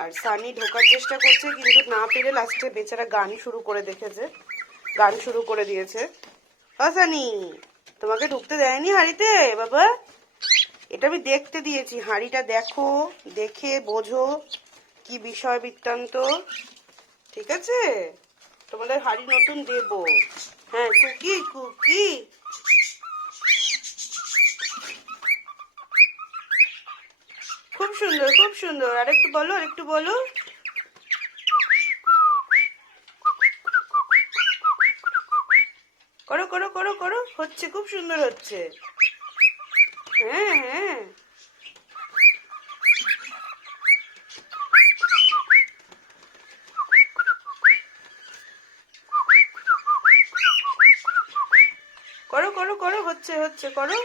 আর সানি ঢোকার চেষ্টা করছে, কিন্তু না পেরে লাস্টে বেচারা গান শুরু করে দিয়েছে। সানি, তোমাকে ঢুকতে দেয়নি হাঁড়িতে বাবা? এটা আমি দেখতে দিয়েছি, হাঁড়িটা দেখো, দেখে বোঝো কি বিষয় বৃত্তান্ত। ঠিক আছে, তোমাদের হাঁড়ি নতুন দেব। হ্যাঁ, কুকি কুকি। খুব সুন্দর, খুব সুন্দর। আরেকটু বলো, আরেকটু বলো। করো করো করো করো, হচ্ছে, খুব সুন্দর হচ্ছে। হ্যাঁ হ্যাঁ, করো করো করো, হচ্ছে হচ্ছে, করো।